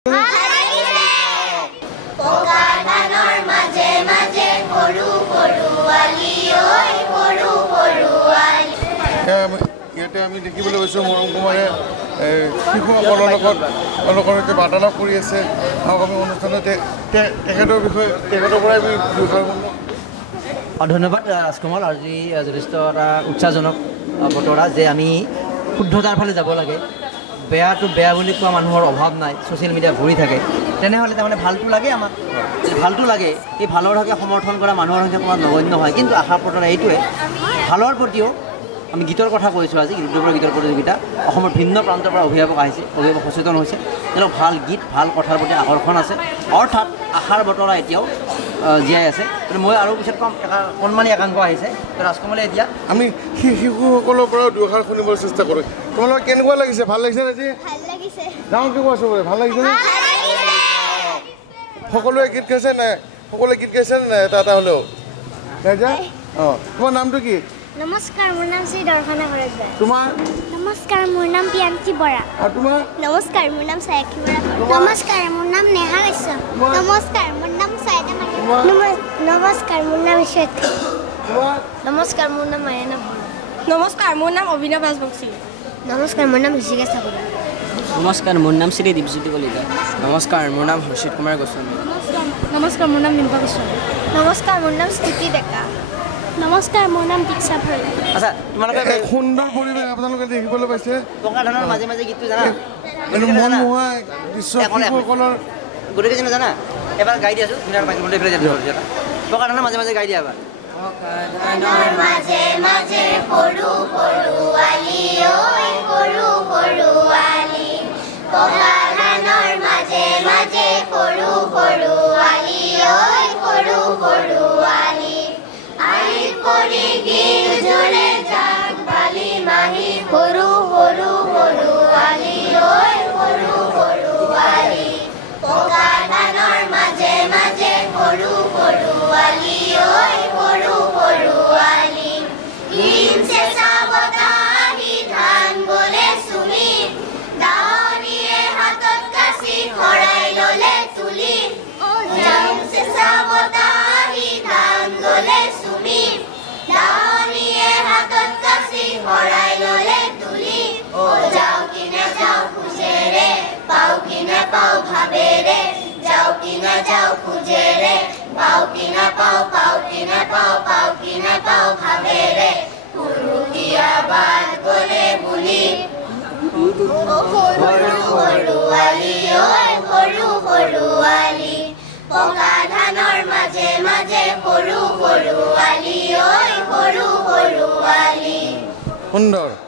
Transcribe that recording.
আমি দেখিবলৈ পাইছোঁ মৰম কুমাৰে শিশুসকলৰ লগত বাৰ্তালাপ কৰি আছে। আমি অনুষ্ঠানত তেখেতৰ বিষয়ে তেখেতৰ পৰাই আমি ধন্যবাদ ৰাজকুমাৰ। আজি যথেষ্ট এটা উৎসাহজনক বতৰা যে আমি শুদ্ধতাৰ ফালে যাব লাগে। বেয়াটো বেয়া বুলি কোৱা মানুহৰ অভাৱ নাই, ছ'চিয়েল মিডিয়া ভৰি থাকে। তেনেহ'লে তাৰমানে ভালটো লাগে, আমাক ভালটো লাগে। এই ভালৰ হকে সমৰ্থন কৰা মানুহৰ সংখ্যা কোনো নগণ্য হয়। কিন্তু আশা বতৰা এইটোৱে, ভালৰ প্ৰতিও আমি গীতৰ কথা কৈছোঁ। আজি ৰুদ্ৰপৰ গীতৰ প্ৰতিযোগিতা অসমৰ ভিন্ন প্ৰান্তৰ পৰা অভিভাৱক আহিছে, অভিভাৱক সচেতন হৈছে। তেওঁলোক ভাল গীত ভাল কথাৰ প্ৰতি আকৰ্ষণ আছে, অৰ্থাৎ আশাৰ বতৰা এতিয়াও জীয়াই আছে। মই আৰু পিছত কম কণমানি একাংশ আহিছে। ৰাজকুমাৰে এতিয়া আমি শিশুসকলৰ পৰাও দুআষাৰ শুনিবলৈ চেষ্টা কৰোঁ। তোমালোকৰ কেনেকুৱা লাগিছে? ভাল লাগিছে আজি? ডাঙৰ কি কোৱা চবৰে ভাল লাগিছে নে? সকলোৱে গীত গাইছে নাই? সকলোৱে গীত গাইছে নাই? এটা হ'লেও গাইছা? অঁ, তোমাৰ নামটো কি? নমস্কাৰ, মোৰ নাম শ্ৰী দৰ্শনা ভৰদ্বাজ। তোমাৰ? নমস্কাৰ, মোৰ নাম প্ৰিয়াংশী বৰা। আৰু তোমাৰ? নমস্কাৰ, মোৰ নাম সায়াক্ষী বৰা। নমস্কাৰ, মোৰ নাম নেহা কাশ্যপ। নমস্কাৰ, মোৰ নাম সায়দা মালিক। নমস্কাৰ, মোৰ নাম শ্বেতা। নমস্কাৰ, মোৰ নাম মায়ানা বৰা। নমস্কাৰ, মোৰ নাম অভিনৱ ৰাজবংশী। নমস্কাৰ, মোৰ নাম ঋষিকেশ ঠাকুৰ। নমস্কাৰ, মোৰ নাম শ্ৰী দীপজ্যোতি কলিতা। নমস্কাৰ, মোৰ নাম হৰ্ষিত কুমাৰ গোস্বামী। নমস্কাৰ, মোৰ নাম মিম্পা গোস্বামী। নমস্কাৰ, মোৰ নাম স্থিতি ডেকা। নমস্কাৰ, মোৰ নাম দীক্ষা ভৰদ্বাজ। আচ্ছা, তোমালোকে সুন্দৰ পৰিৱেশ আপোনালোকে দেখিবলৈ পাইছে। টকা ধানৰ মাজে মাজে গীতটো জানা? মনোমোহা দৃশ্য শিশুসকলৰ। গোটেইকেইজনে জানা? এবাৰ গাই দি আছোঁ, ধুনীয়া মাইক্ৰফোনটো এইফালে যাবি। টকা ধানৰ মাজে মাজে গাই দিয়া এবাৰ। মাজে মাজে সৰু সৰু আলি, ঐ সৰু সৰু আলি। পকা ধানৰ মাজে মাজে সৰু সৰু আলি, ঐ সৰু সৰু আলি। আলি পৰি গিল জোৰে জাক বালি মাহি, সৰু সৰু সৰু আলি, ঐ সৰু সৰু আলি। পকা ধানৰ মাজে মাজে সৰু সৰু আলি, ঐ সৰু সৰু আলি। চেঁচা বতাহি ধান গলে চুমি, দাৱনীয়ে হাতত কাচি ভৰাই ললে তুলি। চেঁচা বতাহি ধান গলে চুমি, দাৱনীয়ে হাতত কাচি ভৰাই ললে তুলি। যাওঁ কি নাযাওঁ খোজেৰে, পাওঁ কি নাপাওঁ ভাবেৰে। যাওঁ কি নাযাওঁ খোজেৰে, পাওঁ কি নাপাওঁ, পাওঁ কি নাপাওঁ, পাওঁ কি নাপাওঁ ভাবেৰে। পুৰুষীয়া বাট গলে বুলি, সৰু সৰু আলি, ঐ সৰু সৰু আলি। পকা ধানৰ মাজে মাজে সৰু সৰু আলি, ঐ সৰু সৰু আলি। সুন্দৰ।